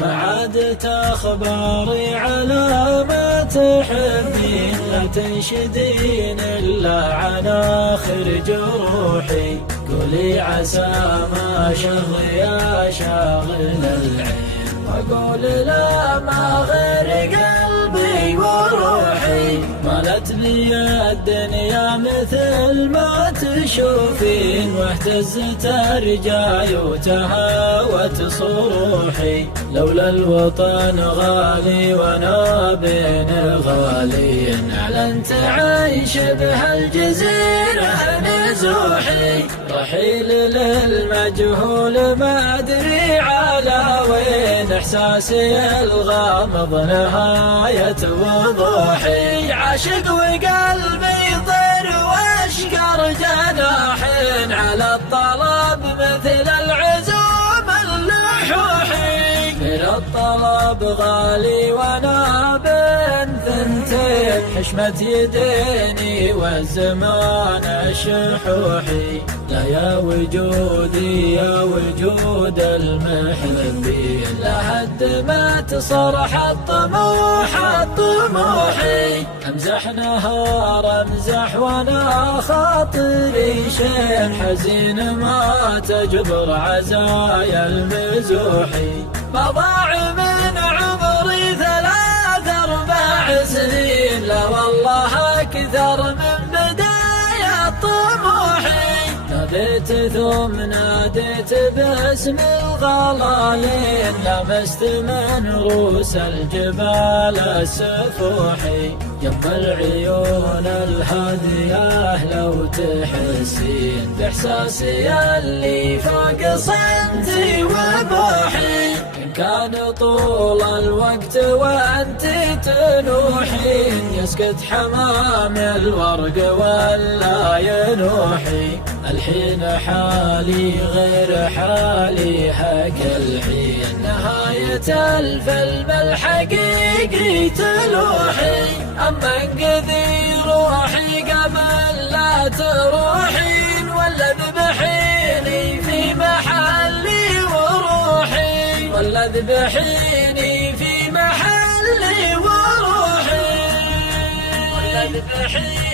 ما عادت أخباري على ما تحبين، لا تنشدين إلا عن آخر جروحي. قولي عسى ما شغل يا شاغل العين، وأقول لا ما غير قلبي وروحي. مالت لي الدنيا مثل ما تشوفين، واهتزت أرجاي وتهاوت صروحي. لولا الوطن غالي وانا بين الغالين، أعلنت عيش بهالجزيرة نزوحي. رحيل للمجهول ما أدري على وين، إحساسي الغامض نهاية وضوحي. عاشق وقلبي طير واشقر جناحين، على الطلب مثل العزوم اللحوحي. من الطلب غالي وانا بين ثنتين، حشمة يديني والزمان الشحوحي. لا يا وجودي يا وجود المحبين، لهدمت صرح الطموحي. امزح نهار امزح وانا خاطري شين، حزين ما تجبر عزايا المزوحي. ما ضاع من عمري 3-4 سنين، لا والله أكثر من بداية طموحي. ناديت ثم ناديت باسم الغلالين، لمست من رؤوس الجبال السفوحي. جنب العيون الهادية لو تحسين، بإحساسي اللي فوق صمتي وبوحي. إن كان طول الوقت وأنت تنوحين، يسكت حمام الورق ولا ينوحي. الحين حالي غير حالي هاك الحين، نهاية الفيلم الحقيقي تلوحي. أما انقذي روحي قبل لا تروحين، ولا ذبحيني في محلي وروحي، ولا ذبحيني في محلي وروحي، ولا ذبحيني